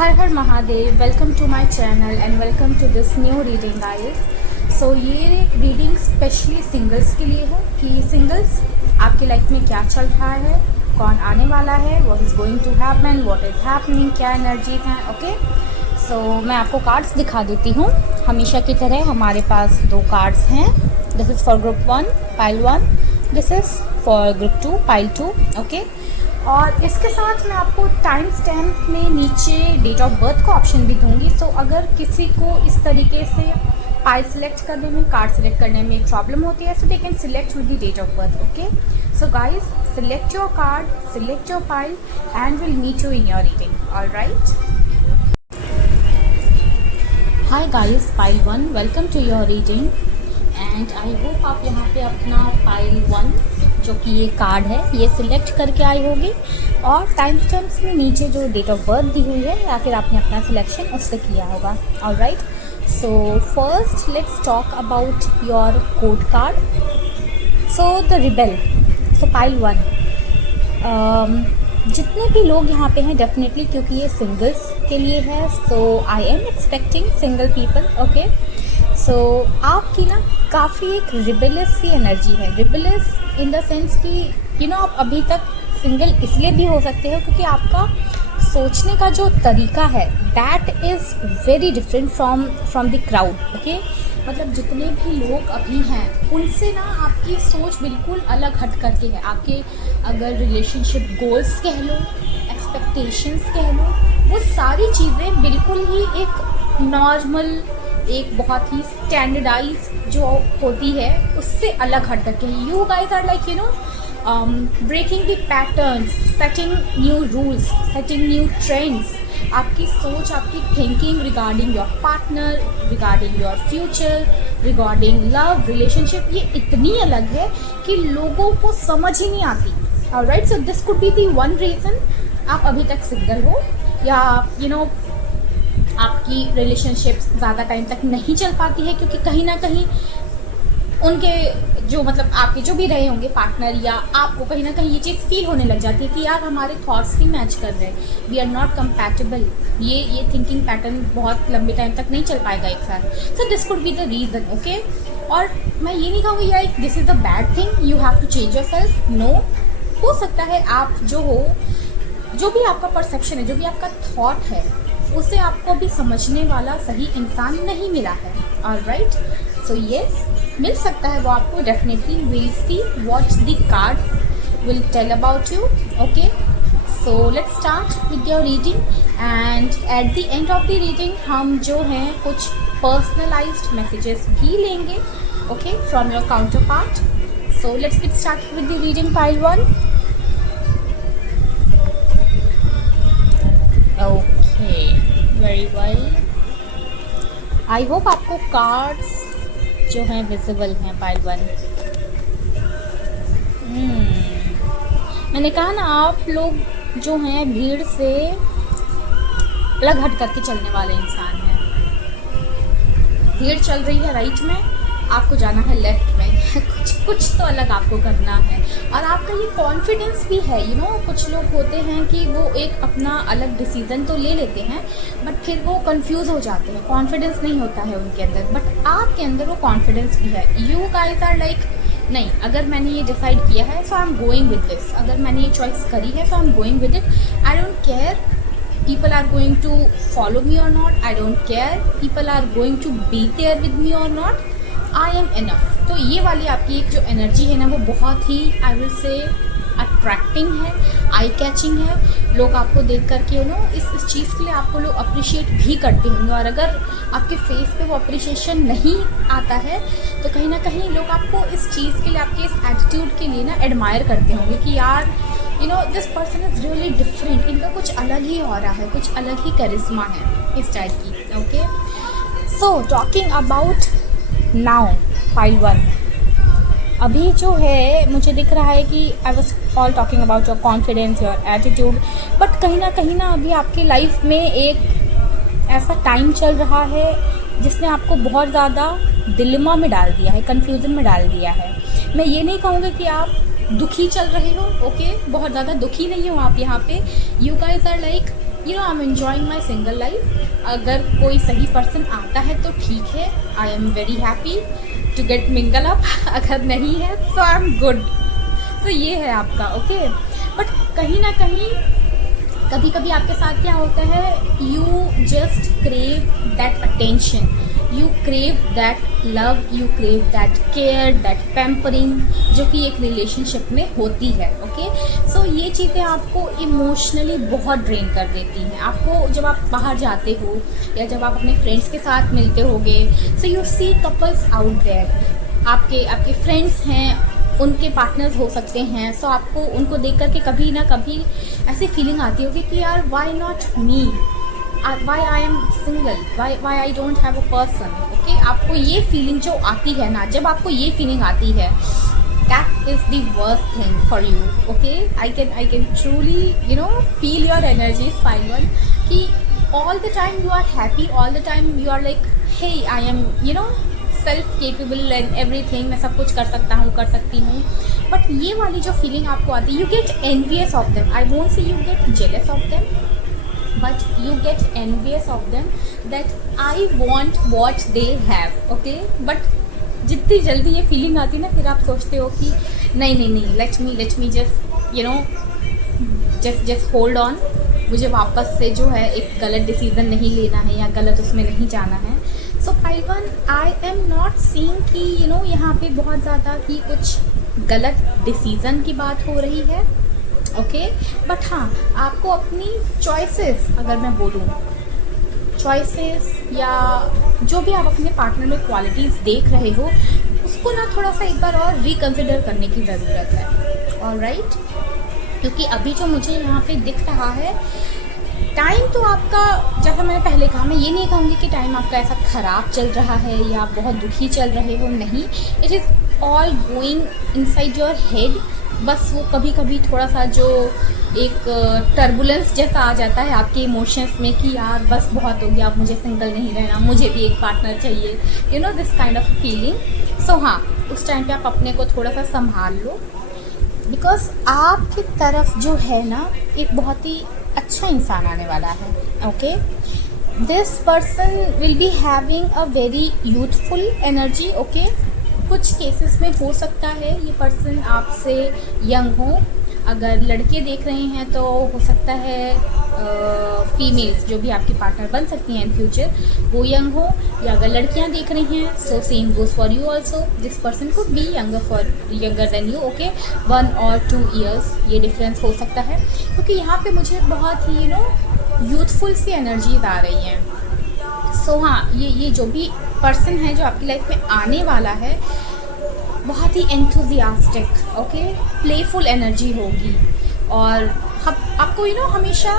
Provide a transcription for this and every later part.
हर हर Mahadev. Welcome to my channel and welcome to this new reading guys. So ये reading specially singles के लिए है कि सिंगल्स आपकी लाइफ में क्या चल रहा है, कौन आने वाला है, what is going to happen, what is happening, क्या एनर्जी है। ओके, सो मैं आपको कार्ड्स दिखा देती हूँ। हमेशा की तरह हमारे पास दो कार्ड्स हैं। This is for group 1 pile 1, this is for group 2 pile 2। Okay, और इसके साथ मैं आपको टाइम स्टैम्प में नीचे डेट ऑफ बर्थ का ऑप्शन भी दूंगी। सो अगर किसी को इस तरीके से पाइल सिलेक्ट करने में, कार्ड सिलेक्ट करने में प्रॉब्लम होती है, so they can select with the date of birth. Okay, so guys select your card, select your pile and will meet you in your reading. Alright, hi guys, pile 1, welcome to your reading and I hope आप यहाँ पे अपना pile 1 जो कि ये card है ये select करके आई होगी और टाइम स्टैम्प्स में नीचे जो डेट ऑफ बर्थ दी हुई है या फिर आपने अपना सिलेक्शन उससे किया होगा। Alright, so first let's talk about your code card. So the rebel, so pile 1, जितने भी लोग यहाँ पे हैं डेफिनेटली, क्योंकि ये सिंगल्स के लिए है, so I am expecting single people. Okay, so आपकी ना काफ़ी एक रिबेलियस सी एनर्जी है। रिबेलियस इन द सेंस कि आप अभी तक सिंगल इसलिए भी हो सकते हो क्योंकि आपका सोचने का जो तरीका है that is very different from the crowd. Okay, मतलब जितने भी लोग अभी हैं उनसे ना आपकी सोच बिल्कुल अलग हट करके है। आपके अगर रिलेशनशिप गोल्स कह लो, एक्सपेक्टेशंस कह लो, वो सारी चीज़ें बिल्कुल ही एक नॉर्मल, एक बहुत ही स्टैंडर्डाइज जो होती है उससे अलग हट करके। You guys are like breaking the patterns, setting new rules, setting new trends. आपकी सोच, आपकी thinking regarding your partner, regarding your future, regarding love relationship, ये इतनी अलग है कि लोगों को समझ ही नहीं आती। Alright, so this could be the one reason आप अभी तक सिंगल हो, या आपकी रिलेशनशिप्स ज़्यादा टाइम तक नहीं चल पाती है क्योंकि कहीं ना कहीं उनके जो मतलब आपके जो भी रहे होंगे पार्टनर या आपको कहीं ना कहीं ये चीज़ फील होने लग जाती है कि यार हमारे थॉट्स नहीं मैच कर रहे, वी आर नॉट कंपैटिबल, ये थिंकिंग पैटर्न बहुत लंबे टाइम तक नहीं चल पाएगा एक साथ। So this could be the reason. Okay, और मैं ये नहीं कहूँगी यार this is the bad thing, you have to change yourself. No, हो सकता है आप जो भी आपका परसेप्शन है, जो भी आपका थॉट है, उसे आपको भी समझने वाला सही इंसान नहीं मिला है। ऑलराइट, सो यस, मिल सकता है वो आपको। Definitely will see what the cards will tell about you. Okay, so let's start with your reading and at the end of the reading हम जो हैं कुछ पर्सनलाइज्ड मैसेजेस भी लेंगे, okay, from your counterpart. So let's get start with the reading pile 1। Okay, very well, I hope आपको cards जो हैं visible हैं पाइल 1। मैंने कहा ना, आप लोग जो हैं भीड़ से अलग हट करके चलने वाले इंसान हैं। भीड़ चल रही है राइट में, आपको जाना है लेफ्ट में। कुछ तो अलग आपको करना है और आपका ये कॉन्फिडेंस भी है। कुछ लोग होते हैं कि वो एक अपना अलग डिसीज़न तो ले लेते हैं बट फिर वो कंफ्यूज हो जाते हैं, कॉन्फिडेंस नहीं होता है उनके अंदर, बट आपके अंदर वो कॉन्फिडेंस भी है। यू गाइज आर लाइक, नहीं, अगर मैंने ये डिसाइड किया है so I am going with this, अगर मैंने ये चॉइस करी है so I am going with it. I don't care people are going to follow me or not, I don't care people are going to be there with me or not, I am enough। तो ये वाली आपकी एक जो energy है ना वो बहुत ही आई विल से अट्रैक्टिंग है, आई कैचिंग है। लोग आपको देख करके इस चीज़ के लिए आपको लोग अप्रिशिएट भी करते होंगे, और अगर आपके फेस पे वो अप्रिशिएशन नहीं आता है तो कहीं ना कहीं लोग आपको इस चीज़ के लिए, आपके इस एटीट्यूड के लिए ना एडमायर करते होंगे कि यार this person is really different, इनका कुछ अलग ही हो रहा है, कुछ अलग ही करिश्मा है इस टाइप की। Okay, so talking about now pile 1, अभी जो है मुझे दिख रहा है कि I was all talking about your confidence, your attitude, but कहीं ना अभी आपकी लाइफ में एक ऐसा टाइम चल रहा है जिसने आपको बहुत ज़्यादा डिलेमा में डाल दिया है, कन्फ्यूज़न में डाल दिया है। मैं ये नहीं कहूँगी कि आप दुखी चल रहे हो, ओके, बहुत ज़्यादा दुखी नहीं हो आप यहाँ पे। You guys are like you know I am enjoying my single life. अगर कोई सही पर्सन आता है तो ठीक है, I am very happy to get mingle up. अगर नहीं है तो आई एम गुड। तो ये है आपका ओके। बट कहीं ना कहीं कभी कभी आपके साथ क्या होता है, you just crave that attention, you crave that love, you crave that care, that pampering, जो कि एक रिलेशनशिप में होती है ओके। सो ये चीज़ें आपको इमोशनली बहुत ड्रेन कर देती हैं। आपको जब आप बाहर जाते हो या जब आप अपने फ्रेंड्स के साथ मिलते होगे, so you see couples out there, आपके फ्रेंड्स हैं, उनके पार्टनर्स हो सकते हैं। सो आपको उनको देख कर के कभी ना कभी ऐसी फीलिंग आती होगी कि यार why not me, why I am single, why I don't have a person okay. आपको ये फीलिंग जो आती है ना, जब आपको ये फीलिंग आती है, that is the worst thing for you okay. I can truly you know feel your energy pile कि all the time you are happy, all the time you are like hey I am you know self capable and everything, मैं सब कुछ कर सकता हूँ, कर सकती हूँ। बट ये वाली जो फीलिंग आपको आती है, you get envious of them. I won't say you get jealous of them, but you get envious of them that I want what they have okay। but जितनी जल्दी ये फीलिंग आती है ना, फिर आप सोचते हो कि नहीं let me just you know just hold on, मुझे वापस से जो है एक गलत डिसीज़न नहीं लेना है या गलत उसमें नहीं जाना है। सो पाइवन आई एम नॉट सीइंग कि यू नो यहाँ पे बहुत ज़्यादा कि कुछ गलत डिसीज़न की बात हो रही है ओके। बट हाँ, आपको अपनी चॉइसेस, अगर मैं बोलूँ चॉइसेस या जो भी आप अपने पार्टनर में क्वालिटीज़ देख रहे हो, उसको ना थोड़ा सा एक बार और रिकंसिडर करने की ज़रूरत है ऑलराइट। क्योंकि अभी जो मुझे यहाँ पे दिख रहा है, टाइम तो आपका, जैसा मैंने पहले कहा, मैं ये नहीं कहूँगी कि टाइम आपका ऐसा ख़राब चल रहा है या आप बहुत दुखी चल रहे हो, नहीं। It is all going inside your head. बस वो कभी कभी थोड़ा सा जो एक टर्बुलेंस जैसा आ जाता है आपके इमोशंस में कि यार बस बहुत हो गया, अब मुझे सिंगल नहीं रहना, मुझे भी एक पार्टनर चाहिए, you know this kind of feeling. So हाँ, उस टाइम पे आप अपने को थोड़ा सा संभाल लो, बिकॉज आपकी तरफ जो है ना एक बहुत ही अच्छा इंसान आने वाला है okay. This person will be having a very youthful energy okay. कुछ केसेस में हो सकता है ये पर्सन आपसे यंग हो। अगर लड़के देख रहे हैं तो हो सकता है फीमेल्स जो भी आपकी पार्टनर बन सकती हैं इन फ्यूचर वो यंग हो, या अगर लड़कियां देख रही हैं so same goes for you also. This person could be younger than you okay, 1 or 2 years ये डिफरेंस हो सकता है। क्योंकि यहाँ पे मुझे बहुत ही यू नो यूथफुल सी एनर्जीज आ रही हैं। सो हाँ, ये जो भी पर्सन है जो आपकी लाइफ में आने वाला है, बहुत ही एंथुजियास्टिक ओके, प्लेफुल एनर्जी होगी और आपको यू नो हमेशा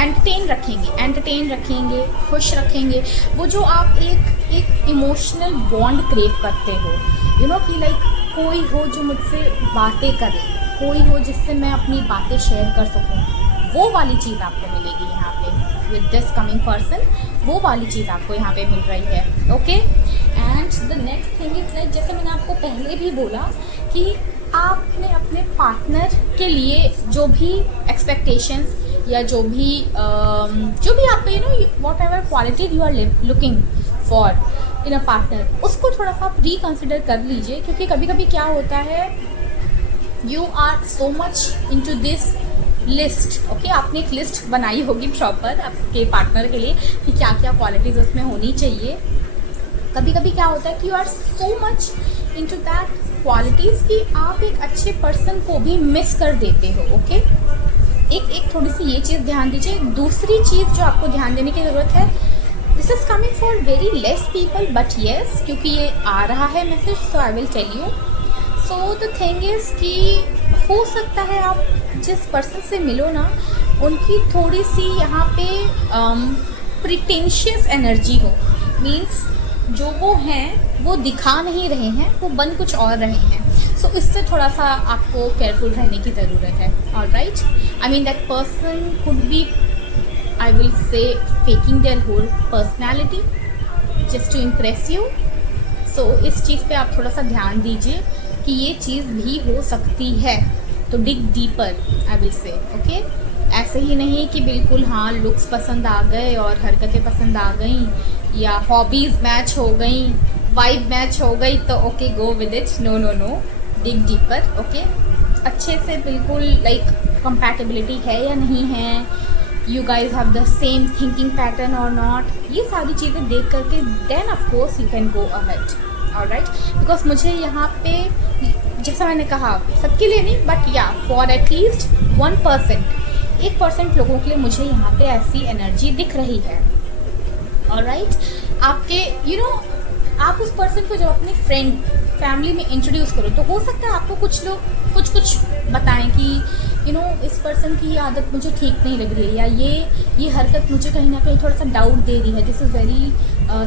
एंटरटेन रखेंगे, खुश रखेंगे। वो जो आप एक इमोशनल बॉन्ड क्रिएट करते हो, यू नो कि लाइक कोई हो जो मुझसे बातें करे, कोई हो जिससे मैं अपनी बातें शेयर कर सकूँ, वो वाली चीज़ आपको मिलेगी यहाँ पे विद दिस कमिंग पर्सन। वो वाली चीज़ आपको यहाँ पे मिल रही है okay. And the next thing is like, जैसे मैंने आपको पहले भी बोला कि आपने अपने पार्टनर के लिए जो भी एक्सपेक्टेशंस या जो भी आप you know whatever quality you are looking for in a partner, उसको थोड़ा सा आप रिकंसिडर कर लीजिए। क्योंकि कभी कभी क्या होता है, you are so much into this list okay. आपने एक लिस्ट बनाई होगी प्रॉपर आपके पार्टनर के लिए कि क्या क्या क्वालिटीज़ उसमें होनी चाहिए। कभी कभी क्या होता है कि you are so much into that qualities कि आप एक अच्छे पर्सन को भी मिस कर देते हो ओके। एक थोड़ी सी ये चीज़ ध्यान दीजिए। दूसरी चीज़ जो आपको ध्यान देने की ज़रूरत है, this is coming for very less people but yes, क्योंकि ये आ रहा है message, so I will tell you. So the thing is कि हो सकता है आप जिस पर्सन से मिलो ना, उनकी थोड़ी सी यहाँ पे प्रिटेंशियस एनर्जी हो। मीन्स जो वो हैं वो दिखा नहीं रहे हैं, वो बन कुछ और रहे हैं। सो इससे थोड़ा सा आपको केयरफुल रहने की ज़रूरत है alright. I mean that person could be, I will say, faking their whole personality just to impress you. So इस चीज़ पे आप थोड़ा सा ध्यान दीजिए कि ये चीज़ भी हो सकती है। तो डिग डीपर आई विल से ओके। ऐसे ही नहीं कि बिल्कुल हाँ लुक्स पसंद आ गए और हरकतें पसंद आ गई या हॉबीज़ मैच हो गई, वाइब मैच हो गई तो okay go with it. No no no, dig deeper. Okay, अच्छे से बिल्कुल लाइक कंपैटिबिलिटी है या नहीं है, you guys have the same thinking pattern और नॉट, ये सारी चीज़ें देख करके then of course you can go ahead. Alright, because मुझे यहाँ पे जैसा मैंने कहा सबके लिए नहीं बट या फॉर एटलीस्ट 1% लोगों के लिए मुझे यहाँ पे ऐसी एनर्जी दिख रही है। ऑलराइट, आपके आप उस पर्सन को जब अपनी फ्रेंड फैमिली में इंट्रोड्यूस करो तो हो सकता है आपको कुछ लोग कुछ बताएं कि इस पर्सन की ये आदत मुझे ठीक नहीं लग रही है या ये हरकत मुझे कहीं ना कहीं थोड़ा सा डाउट दे रही है, दिस इज़ वेरी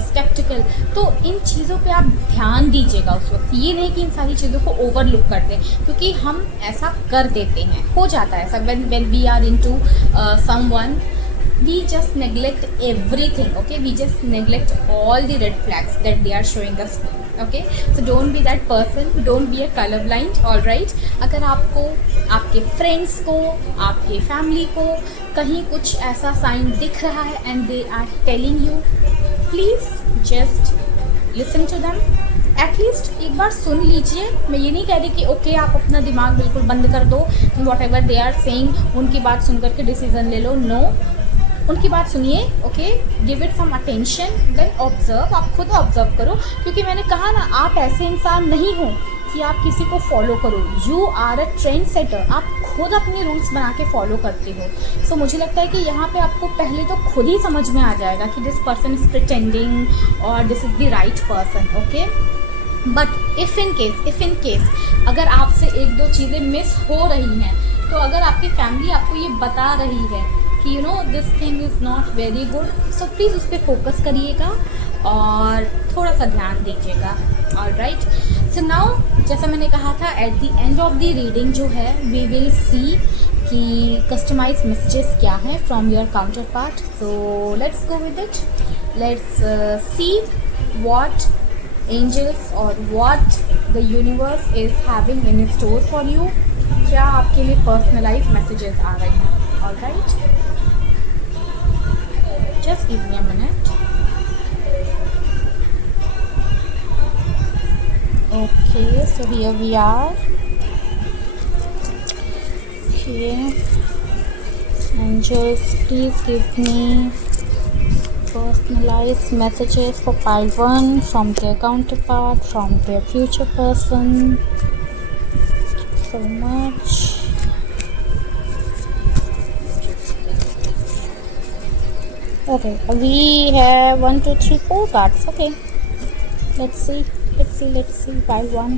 स्केप्टिकल। तो इन चीज़ों पे आप ध्यान दीजिएगा उस वक्त, ये नहीं कि इन सारी चीज़ों को ओवरलुक कर दें, क्योंकि हम ऐसा कर देते हैं, हो जाता है ऐसा when we are into someone, we just neglect everything. Okay, we just neglect all the red flags that they are showing us. Okay, so don't be that person, don't be a colorblind. All right, अगर आपको आपके friends को आपके family को कहीं कुछ ऐसा sign दिख रहा है and they are telling you, please just listen to them, at least एक बार सुन लीजिए। मैं ये नहीं कह रही कि ओके आप अपना दिमाग बिल्कुल बंद कर दो, whatever they are saying उनकी बात सुन करके डिसीजन ले लो। नो, उनकी बात सुनिए, okay, give it some attention, then observe, आप खुद ऑब्जर्व करो, क्योंकि मैंने कहा ना आप ऐसे इंसान नहीं हो कि आप किसी को फॉलो करो, you are a trend setter, आप खुद अपने रूल्स बना के फॉलो करते हो। सो मुझे लगता है कि यहाँ पे आपको पहले तो खुद ही समझ में आ जाएगा कि दिस पर्सन इज़ प्रिटेंडिंग और this is the right person. Okay, but if in case अगर आपसे एक दो चीज़ें मिस हो रही हैं, तो अगर आपकी फैमिली आपको ये बता रही है कि this thing is not very good, so please उस पर फोकस करिएगा और थोड़ा सा ध्यान दीजिएगा। ऑलराइट, सो नाउ जैसा मैंने कहा था eight the end of the reading जो है वी विल सी कि कस्टमाइज मैसेजेस क्या हैं from your counterpart. So let's go with it, let's see what angels और what the universe is having in store for you, क्या आपके लिए personalize messages आ रहे हैं। Alright, just give me a minute. Okay, so here we are. Okay, angels, please give me personalized messages for pile 1 from their counterpart, from their future person. So much. Okay, we have 1 2 3 4 cards. Okay, let's see pile 1.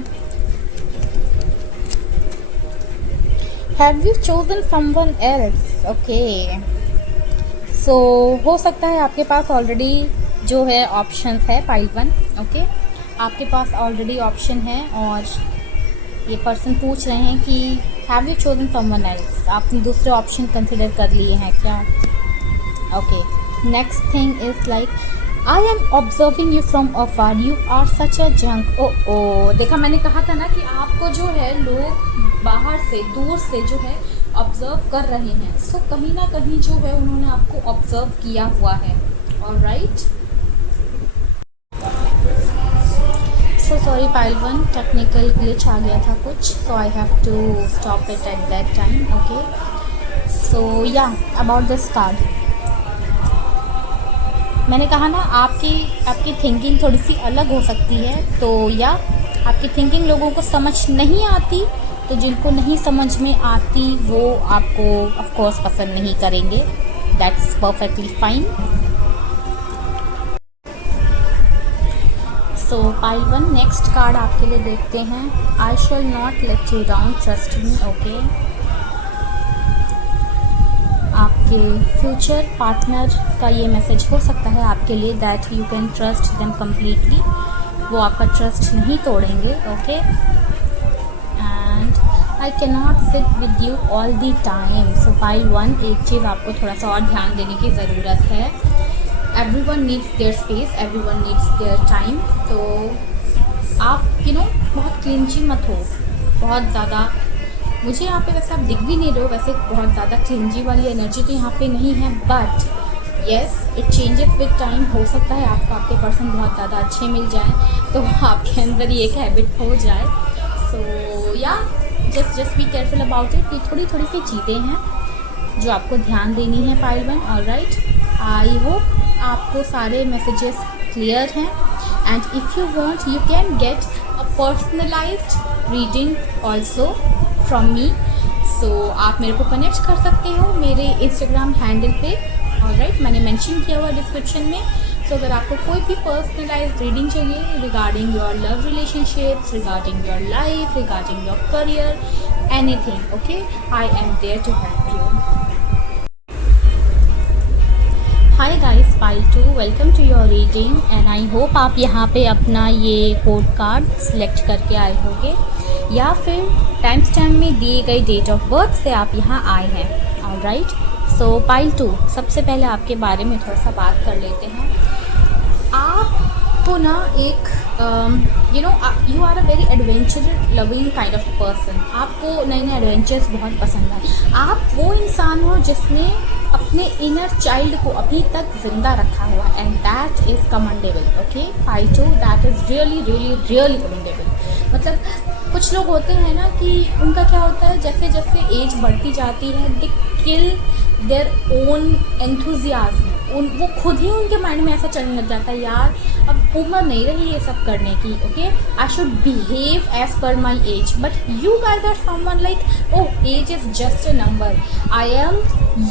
Have you chosen someone else? Okay, so हो सकता है आपके पास already जो है options है pile 1। Okay, आपके पास already option है और ये पर्सन पूछ रहे हैं कि have you chosen someone else, आपने दूसरे ऑप्शन कंसिडर कर लिए हैं क्या। Okay, next thing is like I am observing you from afar, you are such a junk। oh देखा, मैंने कहा था ना कि आपको जो है लोग बाहर से दूर से जो है ऑब्जर्व कर रहे हैं। सो कहीं ना कहीं जो है उन्होंने आपको ऑब्जर्व किया हुआ है। Alright, so sorry pile 1, technical glitch आ गया था कुछ, so I have to stop it at that time. Okay, so yeah about this card, मैंने कहा ना आपकी थिंकिंग थोड़ी सी अलग हो सकती है, तो या आपकी थिंकिंग लोगों को समझ नहीं आती, तो जिनको नहीं समझ में आती वो आपको ऑफ कोर्स पसंद नहीं करेंगे, that's perfectly fine. So pile 1, next card आपके लिए देखते हैं। I shall not let you down, trust me. Okay, आपके फ्यूचर पार्टनर का ये मैसेज हो सकता है आपके लिए, that you can trust them completely, वो आपका ट्रस्ट नहीं तोड़ेंगे। Okay, and I can not sit with you all the time. So pile 1, एक चीज़ आपको थोड़ा सा और ध्यान देने की ज़रूरत है, everyone needs their space, everyone needs their time. तो आप बहुत क्लिंची मत हो, बहुत ज़्यादा मुझे यहाँ पे वैसे आप दिख भी नहीं रहे हो, वैसे बहुत ज़्यादा क्लिंजी वाली एनर्जी तो यहाँ पे नहीं है, but yes it changes with time. हो सकता है आपको आपके पर्सन बहुत ज़्यादा अच्छे मिल जाए तो आपके अंदर ये एक हैबिट हो जाए। सो या just be careful about it. ये थोड़ी थोड़ी सी चीज़ें हैं जो आपको ध्यान देनी है pile one. Alright, I hope आपको सारे मैसेजेस क्लियर हैं, and if you want you can get a personalized reading also from me. So आप मेरे को कनेक्ट कर सकते हो मेरे इंस्टाग्राम हैंडल पे। ऑलराइट, मैंने मेंशन किया हुआ डिस्क्रिप्शन में। सो अगर आपको कोई भी पर्सनलाइज्ड रीडिंग चाहिए regarding your love relationships, regarding your life, regarding your career, anything, okay, I am there to help you. Hi guys, pile 2, welcome to your reading, and I hope आप यहाँ पे अपना ये कोड कार्ड सिलेक्ट करके आए होंगे या फिर टाइम स्टैम्प में दिए गए डेट ऑफ बर्थ से आप यहाँ आए हैं। ऑलराइट, सो पाइल 2, सबसे पहले आपके बारे में थोड़ा सा बात कर लेते हैं। आपको ना एक you are a very adventure loving kind of person. आपको नए नए एडवेंचर्स बहुत पसंद है। आप वो इंसान हो जिसने अपने इनर चाइल्ड को अभी तक जिंदा रखा हुआ, and that is commendable. Okay pile 2, that is really really really commendable. मतलब कुछ लोग होते हैं ना कि उनका क्या होता है, जैसे जैसे एज बढ़ती जाती है दे किल देयर ओन एंथुजियाज्म। वो खुद ही उनके माइंड में ऐसा चलने लग जाता है, यार अब उम्र नहीं रही ये सब करने की, okay I should behave as per my age. But you guys are someone like oh age is just a number, I am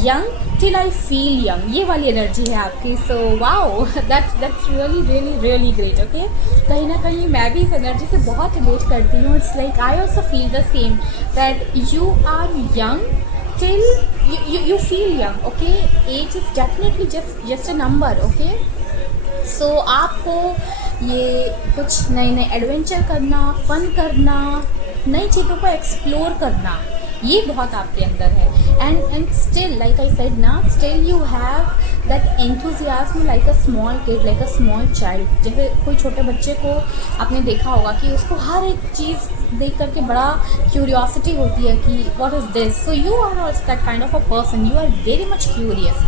young till I feel young. ये वाली एनर्जी है आपकी। So wow, that's really really really great. Okay, कहीं ना कहीं मैं भी इस एनर्जी से बहुत रिलेट करती हूँ। It's like I also feel the same that you are young till you feel young. Okay, age is definitely just a number. Okay, so आपको ये कुछ नए नए एडवेंचर करना, फन करना, नई चीज़ों को एक्सप्लोर करना, ये बहुत आपके अंदर है। And still like I said ना, still you have that enthusiasm like a small kid, like a small child. जैसे कोई छोटे बच्चे को आपने देखा होगा कि उसको हर एक चीज़ देख करके बड़ा क्यूरियोसिटी होती है कि what is this. So you are also that kind of a person, you are very much curious,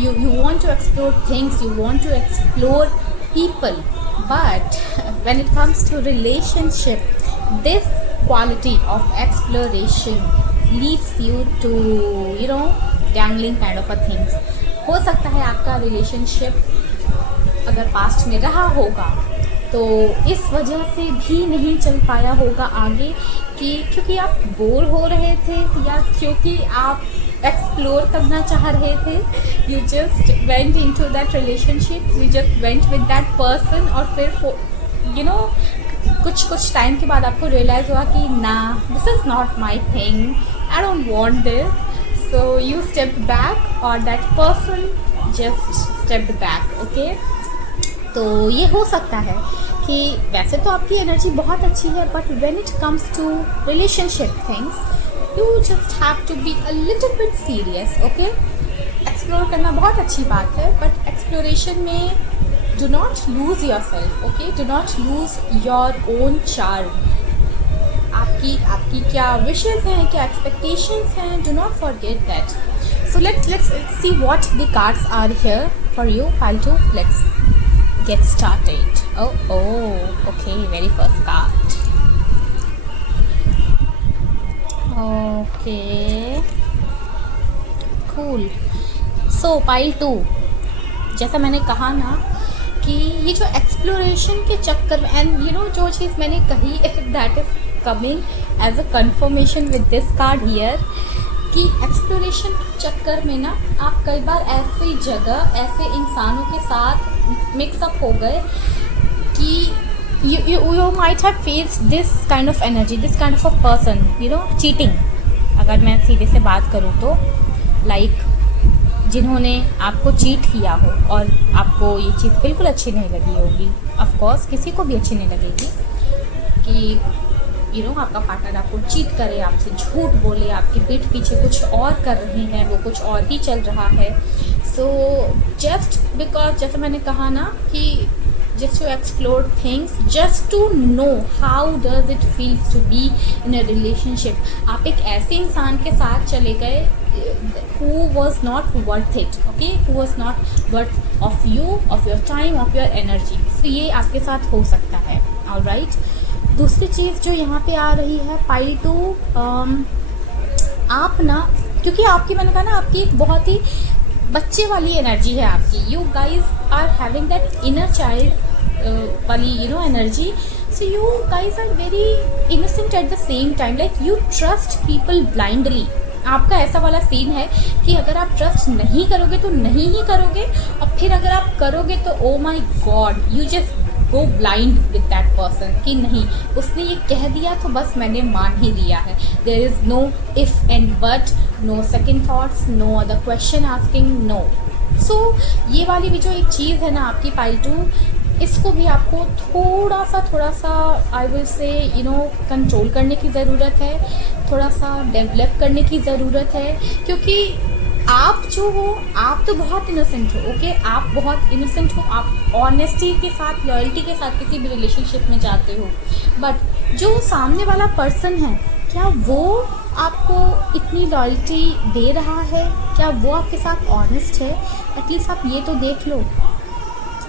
you want to explore things, you want to explore people, but when it comes to relationship, this quality of exploration leads you to dangling kind of a things. हो सकता है आपका relationship अगर past में रहा होगा तो इस वजह से भी नहीं चल पाया होगा आगे, कि क्योंकि आप बोर हो रहे थे या क्योंकि आप एक्सप्लोर करना चाह रहे थे। You just went into that relationship, you just went with that person, और फिर कुछ टाइम के बाद आपको रियलाइज़ हुआ कि ना, this is not my thing, I don't want this. So you stepped back और that person just stepped back. Okay, तो ये हो सकता है कि वैसे तो आपकी एनर्जी बहुत अच्छी है, but when it comes to relationship things you just have to be a little bit serious. Okay, explore करना बहुत अच्छी बात है, बट एक्सप्लोरेशन में do not lose yourself. Okay, do not lose your own charm. आपकी क्या wishes हैं, क्या एक्सपेक्टेशंस हैं, do not forget that. So let's see what the cards are here for you. Pile 2, let's get started. Okay, very first card. Okay cool. So pile 2, जैसा मैंने कहा ना कि ये जो एक्सप्लोरेशन के चक्कर में, एंड जो चीज़ मैंने कही that is coming as a confirmation with this card here, कि एक्सप्लोरेशन के चक्कर में ना आप कई बार ऐसी जगह, ऐसे इंसानों के साथ मिक्सअप हो गए कि you might have faced this kind of energy, this kind of a person, cheating. अगर मैं सीधे से बात करूँ तो जिन्होंने आपको चीट किया हो और आपको ये चीज़ बिल्कुल अच्छी नहीं लगी होगी। ऑफ कोर्स किसी को भी अच्छी नहीं लगेगी कि आपका पार्टनर आपको चीट करे, आपसे झूठ बोले, आपके पीठ पीछे कुछ और कर रहे हैं, वो कुछ और ही चल रहा है। सो जस्ट बिकॉज जैसे मैंने कहा ना कि just to explore things, just to know how does it feels to be in a relationship. आप एक ऐसे इंसान के साथ चले गए who was not worth it, okay, who was not worth of you, of your time, of your energy. So ये आपके साथ हो सकता है. Alright. दूसरी चीज़ जो यहाँ पे आ रही है पाइल 2, आप ना, क्योंकि आपकी, मैंने कहा ना, आपकी एक बहुत ही बच्चे वाली एनर्जी है आपकी. You guys are having that inner child वाली energy. So you guys are very innocent at the same time. Like you trust people blindly. आपका ऐसा वाला सीन है कि अगर आप ट्रस्ट नहीं करोगे तो नहीं ही करोगे, और फिर अगर आप करोगे तो oh my god, you just go blind with that person कि नहीं, उसने ये कह दिया तो बस मैंने मान ही लिया है. There is no if and but, no second thoughts, no other question asking, no. So ये वाली भी जो एक चीज़ है ना आपकी पाइल 2, इसको भी आपको थोड़ा सा आई विल से कंट्रोल करने की ज़रूरत है, थोड़ा सा डेवलप करने की ज़रूरत है. क्योंकि आप जो हो, आप तो बहुत इनोसेंट हो, ओके, आप बहुत इनोसेंट हो. आप ऑनेस्टी के साथ, लॉयल्टी के साथ किसी भी रिलेशनशिप में जाते हो. बट जो सामने वाला पर्सन है, क्या वो आपको इतनी लॉयल्टी दे रहा है? क्या वो आपके साथ ऑनेस्ट है? एटलीस्ट आप ये तो देख लो.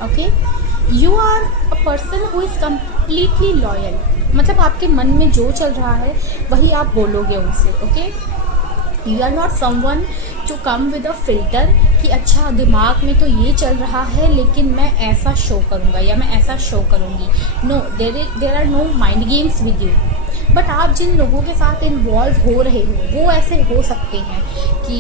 Okay, you are a person who is completely loyal. मतलब आपके मन में जो चल रहा है वही आप बोलोगे उनसे. Okay, you are not someone to come with a filter कि अच्छा दिमाग में तो ये चल रहा है लेकिन मैं ऐसा शो करूँगा या मैं ऐसा शो करूँगी. No, there are no mind games with you. But आप जिन लोगों के साथ इन्वॉल्व हो रहे हो वो ऐसे हो सकते हैं कि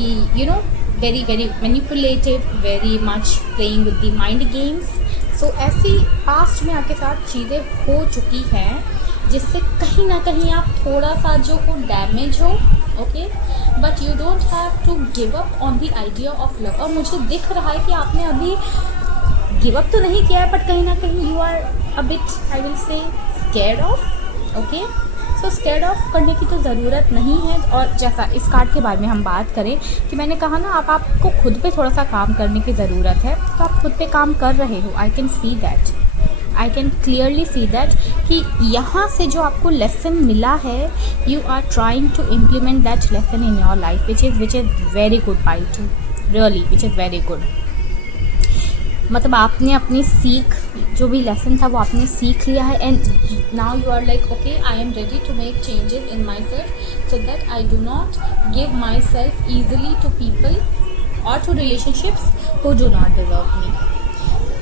very very manipulative, very much playing with the mind games. So ऐसी पास्ट में आपके साथ चीज़ें हो चुकी हैं जिससे कहीं ना कहीं आप थोड़ा सा जो हो डैमेज हो. Okay, but you don't have to give up on the idea of love. और मुझे दिख रहा है कि आपने अभी गिव अप तो नहीं किया है, बट कहीं ना कहीं you are a bit, I will say, scared of. Okay, so scared of करने की तो ज़रूरत नहीं है. और जैसा इस कार्ड के बारे में हम बात करें कि मैंने कहा ना, आपको खुद पे थोड़ा सा काम करने की ज़रूरत है, तो आप खुद पे काम कर रहे हो. I can see that, I can clearly see that कि यहाँ से जो आपको लेसन मिला है, you are trying to implement that lesson in your life, which is very good pile 2, really which is very good. मतलब आपने अपनी सीख, जो भी लेसन था वो आपने सीख लिया है. And now you are like okay, I am ready to make changes in myself so that I do not give myself easily to people और to relationships who do not deserve me.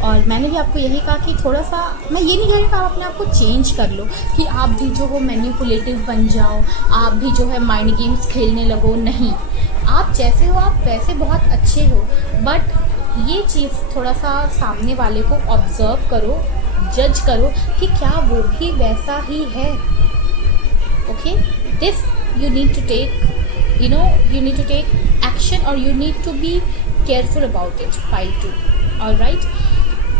और मैंने भी आपको यही कहा कि थोड़ा सा, मैं ये नहीं कह रही कि आप अपने आप को चेंज कर लो, कि आप भी जो हो मैनिपुलेटिव बन जाओ, आप भी जो है माइंड गेम्स खेलने लगो. नहीं, आप जैसे हो आप वैसे बहुत अच्छे हो. बट ये चीज़ थोड़ा सा सामने वाले को ऑब्जर्व करो, जज करो कि क्या वो भी वैसा ही है. Okay, this you need to take, you need to take action or you need to be careful about it. Pile 2. Alright,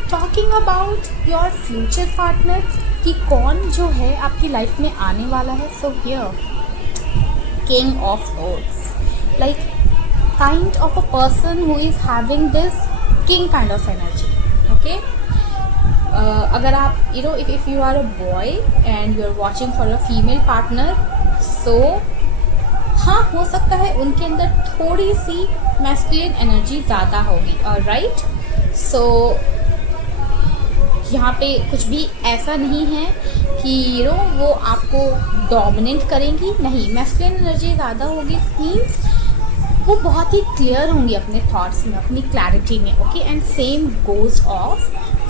talking about your future partner, कि कौन जो है आपकी लाइफ में आने वाला है. So here, King of Swords, like kind of a person who is having this king kind of energy. Okay, अगर आप if you are a boy and you are watching for a female partner, so हाँ, हो सकता है उनके अंदर थोड़ी सी masculine energy ज़्यादा होगी. ऑलराइट, सो यहाँ पे कुछ भी ऐसा नहीं है कि वो आपको डोमिनेट करेंगी. नहीं, मैस्कुलिन एनर्जी ज़्यादा होगी मीन्स वो बहुत ही क्लियर होंगी अपने थॉट्स में, अपनी क्लैरिटी में. Okay, and same goes of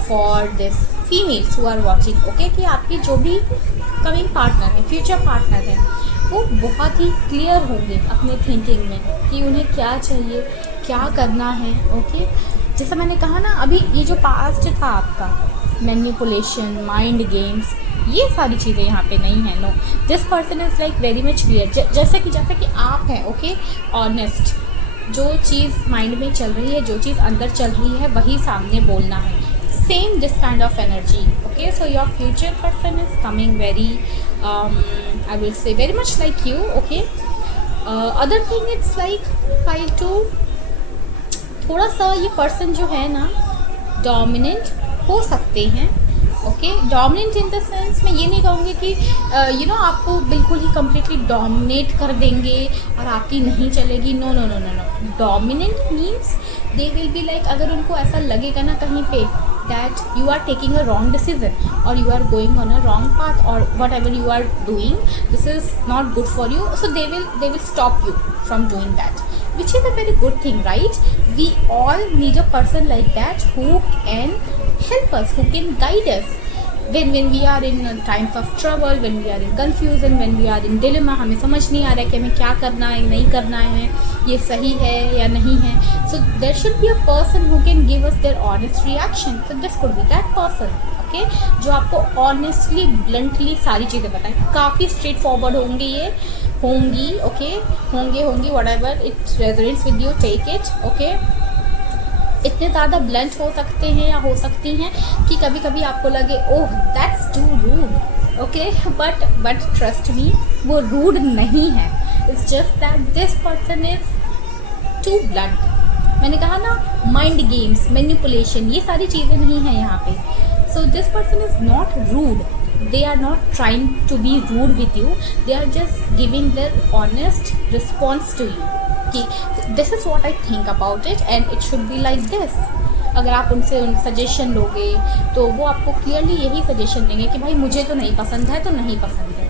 for this females who are watching. Okay, कि आपकी जो भी कमिंग पार्टनर है, फ्यूचर पार्टनर है, वो बहुत ही क्लियर होंगे अपने थिंकिंग में कि उन्हें क्या चाहिए, क्या करना है. ओके, जैसा मैंने कहा ना, अभी ये जो पास्ट था आपका, मैनिपुलेशन, माइंड गेम्स, ये सारी चीज़ें यहाँ पे नहीं है. No, this person is like very much clear. जैसे कि आप हैं. ओके, ऑनेस्ट, जो चीज़ माइंड में चल रही है, जो चीज़ अंदर चल रही है, वही सामने बोलना है. Same this kind of energy. Okay, so your future person is coming very, I will say very much like you. Okay, other thing it's like Pile 2, थोड़ा सा ये पर्सन जो है ना डोमिनेंट हो सकते हैं, okay. Dominant in the sense मैं ये नहीं कहूँगी कि आपको बिल्कुल ही कम्प्लीटली डोमिनेट कर देंगे और आपकी नहीं चलेगी। No no no no no. Dominant means they will be like, अगर उनको ऐसा लगेगा ना कहीं पे that you are taking a wrong decision or you are going on a wrong path or whatever you are doing, this is not good for you, so they will stop you from doing that, which is a very good thing, right? We all need a person like that who can help us, who can guide us when we are in times of trouble, when we are in confusion, when we are in dilemma, हमें समझ नहीं आ रहा है कि हमें क्या करना है नहीं करना है, ये सही है या नहीं है. So there should be a person who can give us their honest reaction. So this could be that person. Okay? जो आपको honestly, bluntly सारी चीज़ें बताएं. काफ़ी straight forward होंगे ये, होंगी, okay? होंगे whatever it resonates with you, take it, okay? इतने ज़्यादा ब्लंट हो सकते हैं या हो सकती हैं कि कभी कभी आपको लगे oh that's too rude, okay, but trust me वो रूड नहीं है. It's just that this person is too blunt. मैंने कहा ना माइंड गेम्स, मैनिपुलेशन, ये सारी चीज़ें नहीं हैं यहाँ पे. So this person is not rude. They are not trying to be rude with you. They are just giving their honest response to you. कि this is what I think about it and it should be like this. अगर आप उनसे suggestion लोगे तो वो आपको clearly यही suggestion देंगे कि भाई मुझे तो नहीं पसंद है तो नहीं पसंद है,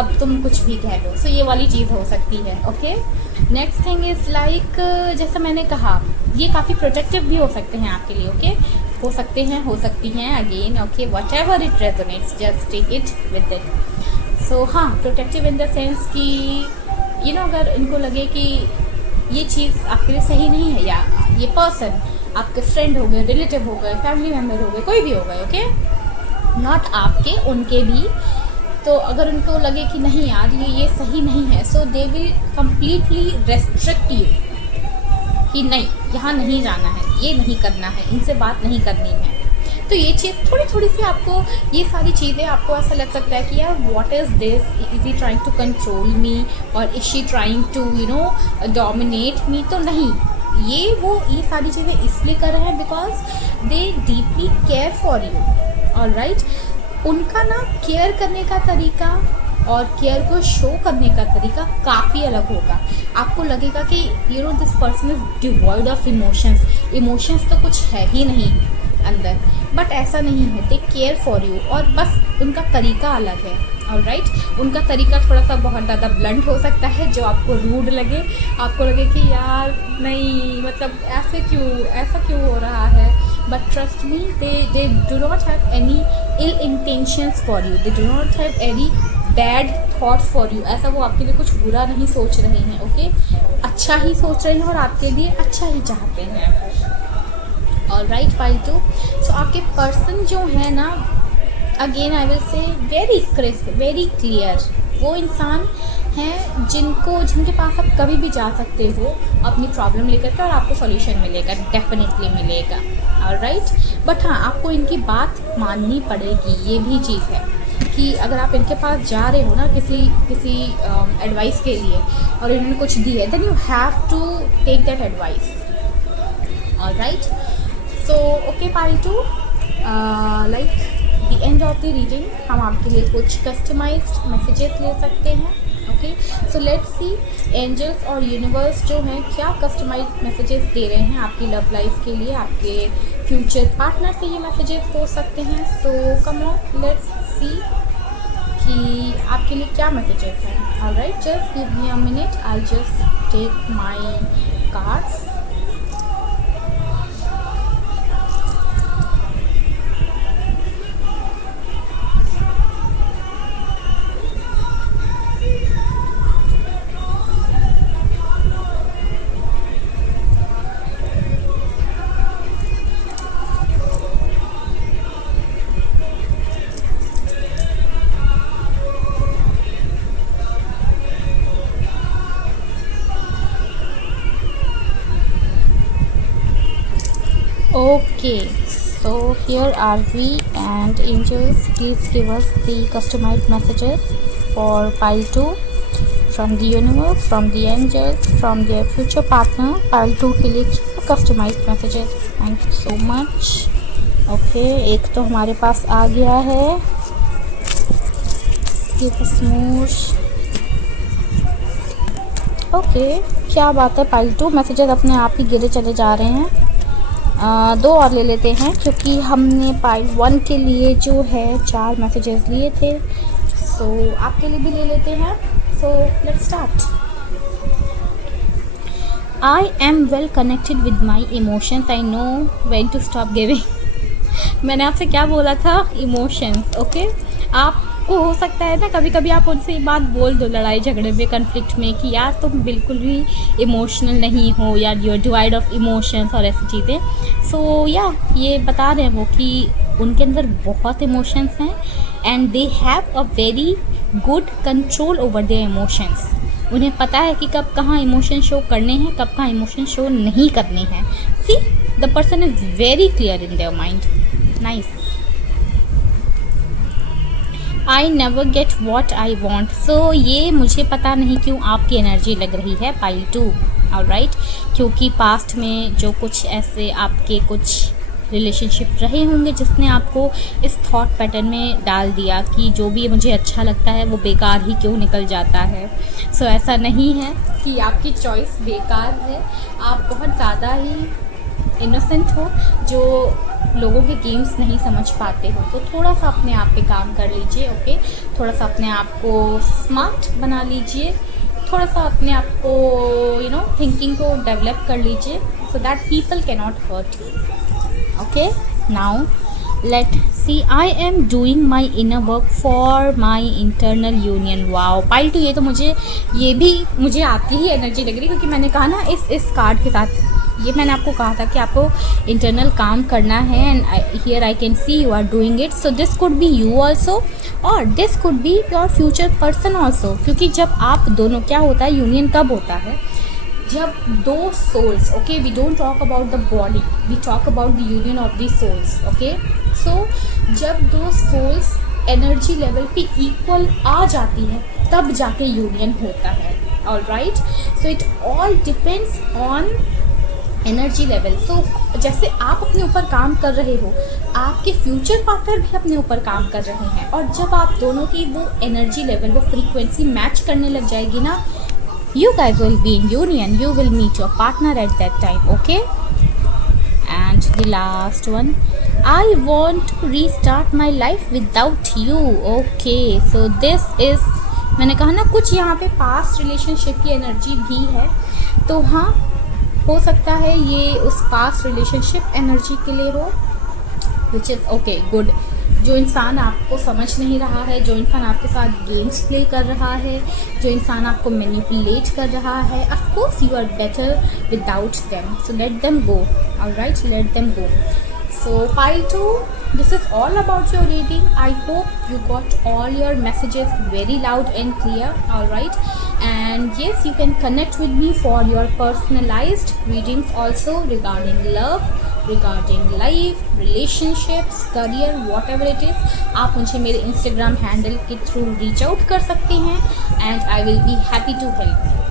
अब तुम कुछ भी कह लो. सो ये वाली चीज़ हो सकती है. Okay. Next thing is like, जैसा मैंने कहा ये काफ़ी प्रोटेक्टिव भी हो सकते हैं आपके लिए. ओके, हो सकते हैं, हो सकती हैं, again okay, whatever it resonates just take it with it. So हाँ, प्रोटेक्टिव इन द सेंस कि अगर इनको लगे कि ये चीज़ आपके लिए सही नहीं है, या ये पर्सन आपके फ्रेंड हो गए, रिलेटिव हो गए, फैमिली मेम्बर हो गए, कोई भी हो गए, ओके, नॉट आपके, उनके भी, तो अगर उनको लगे कि नहीं यार ये सही नहीं है, so they will completely restrict you कि नहीं यहाँ नहीं जाना है, ये नहीं करना है, इनसे बात नहीं करनी है. तो ये चीज़ थोड़ी सी आपको, ये सारी चीज़ें आपको ऐसा लग सकता है कि यार what is this, is he trying to control me और is she trying to dominate me. तो नहीं, ये सारी चीज़ें इसलिए कर रहे हैं because they deeply care for you. Alright. उनका ना केयर करने का तरीका और केयर को शो करने का तरीका काफ़ी अलग होगा. आपको लगेगा कि this person is devoid of emotions तो कुछ है ही नहीं अंदर, बट ऐसा नहीं है. दे केयर फॉर यू और बस उनका तरीका अलग है. ऑलराइट. उनका तरीका थोड़ा सा बहुत ज़्यादा ब्लंट हो सकता है, जो आपको रूड लगे, आपको लगे कि यार नहीं, मतलब ऐसा क्यों हो रहा है. But trust me, they do not have any ill intentions for you, they do not have any bad thoughts for you. ऐसा वो आपके लिए कुछ बुरा नहीं सोच रहे हैं. ओके, अच्छा ही सोच रहे हैं और आपके लिए अच्छा ही चाहते हैं. Alright pile 2. सो आपके पर्सन जो है ना, अगेन आई विल से वेरी क्रिस्प, वेरी क्लियर, वो इंसान हैं जिनके पास आप कभी भी जा सकते हो अपनी प्रॉब्लम लेकर के और आपको सॉल्यूशन मिलेगा, डेफिनेटली मिलेगा. ऑलराइट. बट हाँ, आपको इनकी बात माननी पड़ेगी. ये भी चीज़ है कि अगर आप इनके पास जा रहे हो ना किसी एडवाइस के लिए और इन्होंने कुछ दी है, then you have to take that advice. Alright. So okay pile 2, like the end of the reading हम आपके लिए कुछ कस्टमाइज्ड मैसेजेस ले सकते हैं. Okay. So let's see angels और यूनिवर्स जो हैं क्या कस्टमाइज्ड मैसेजेस दे रहे हैं आपकी लव लाइफ के लिए. आपके फ्यूचर पार्टनर से ये मैसेजेस हो सकते हैं. सो कम ऑन, लेट्स सी कि आपके लिए क्या मैसेजेस हैं. Alright, just give me a minute, I just take my cards. Okay, so here are we, and angels, please give us the customized messages for pile 2 from the universe, from the angels, from their future partner. pile 2 के लिए customized messages. Thank you so much. Okay, एक तो हमारे पास आ गया है, स्मूश। Okay, क्या बात है, पाइल 2 मैसेजेस अपने आप ही गिरे चले जा रहे हैं। 2 और ले लेते हैं क्योंकि हमने पाइल 1 के लिए जो है 4 मैसेजेस लिए थे। सो आपके लिए भी ले लेते हैं। So let's start. I am well connected with my emotions, I know when to stop giving. मैंने आपसे क्या बोला था, इमोशंस। ओके, आपको हो सकता है ना कभी कभी आप उनसे ये बात बोल दो लड़ाई झगड़े में, कन्फ्लिक्ट में, कि यार तुम बिल्कुल भी इमोशनल नहीं हो, यार you are devoid of emotions और ऐसी चीज़ें। सो या ये बता रहे हैं वो कि उनके अंदर बहुत इमोशंस हैं and they have a very good control over their emotions. उन्हें पता है कि कब कहाँ इमोशन शो करने हैं, कब कहाँ इमोशन शो नहीं करने हैं। See, the person is very clear in their mind. Nice. I never get what I want. So ये मुझे पता नहीं क्यों आपकी एनर्जी लग रही है पाइल 2, ऑलराइट, क्योंकि पास्ट में जो कुछ ऐसे आपके कुछ रिलेशनशिप रहे होंगे जिसने आपको इस थॉट पैटर्न में डाल दिया कि जो भी मुझे अच्छा लगता है वो बेकार ही क्यों निकल जाता है। सो ऐसा नहीं है कि आपकी चॉइस बेकार है, आप बहुत ज़्यादा ही इनोसेंट हो जो लोगों के गेम्स नहीं समझ पाते हो। तो थोड़ा सा अपने आप पे काम कर लीजिए। ओके, थोड़ा सा अपने आप को स्मार्ट बना लीजिए, थोड़ा सा अपने आप को थिंकिंग को डेवलप कर लीजिए so that people can not hurt you. Okay, now let's see. I am doing my inner work for my internal union. Wow, pile 2, ये भी मुझे आपकी ही एनर्जी लग रही है क्योंकि मैंने कहा ना इस कार्ड के साथ, ये मैंने आपको कहा था कि आपको इंटरनल काम करना है and here I can see you are doing it. So this could be you also और this could be your future person also, क्योंकि जब आप दोनों, क्या होता है, यूनियन कब होता है, जब दो souls, okay, we don't talk about the body, we talk about the union of the souls. Okay, so जब दो सोल्स एनर्जी लेवल पे इक्वल आ जाती है तब जाके यूनियन होता है। Alright, so it all depends on energy level. So जैसे आप अपने ऊपर काम कर रहे हो, आपके फ्यूचर पार्टनर भी अपने ऊपर काम कर रहे हैं, और जब आप दोनों की वो एनर्जी लेवल, वो फ्रीक्वेंसी मैच करने लग जाएगी ना, you guys will be in union, you will meet your partner at that time. Okay, and the last one, I want to restart my life without you. Okay, so this is, मैंने कहा ना कुछ यहाँ पे past relationship की energy भी है, तो हाँ हो सकता है ये उस पास्ट रिलेशनशिप एनर्जी के लिए हो, विच इज़ ओके, गुड। जो इंसान आपको समझ नहीं रहा है, जो इंसान आपके साथ गेम्स प्ले कर रहा है, जो इंसान आपको मैनिपुलेट कर रहा है, of course you are better without them, so let them go. Alright, let them go. So pile 2, this is all about your reading. I hope you got all your messages very loud and clear. Alright, and yes, you can connect with me for your personalized readings also regarding love, regarding life, relationships, career, whatever it is. आप मुझे मेरे Instagram handle के through reach out कर सकते हैं and I will be happy to help you.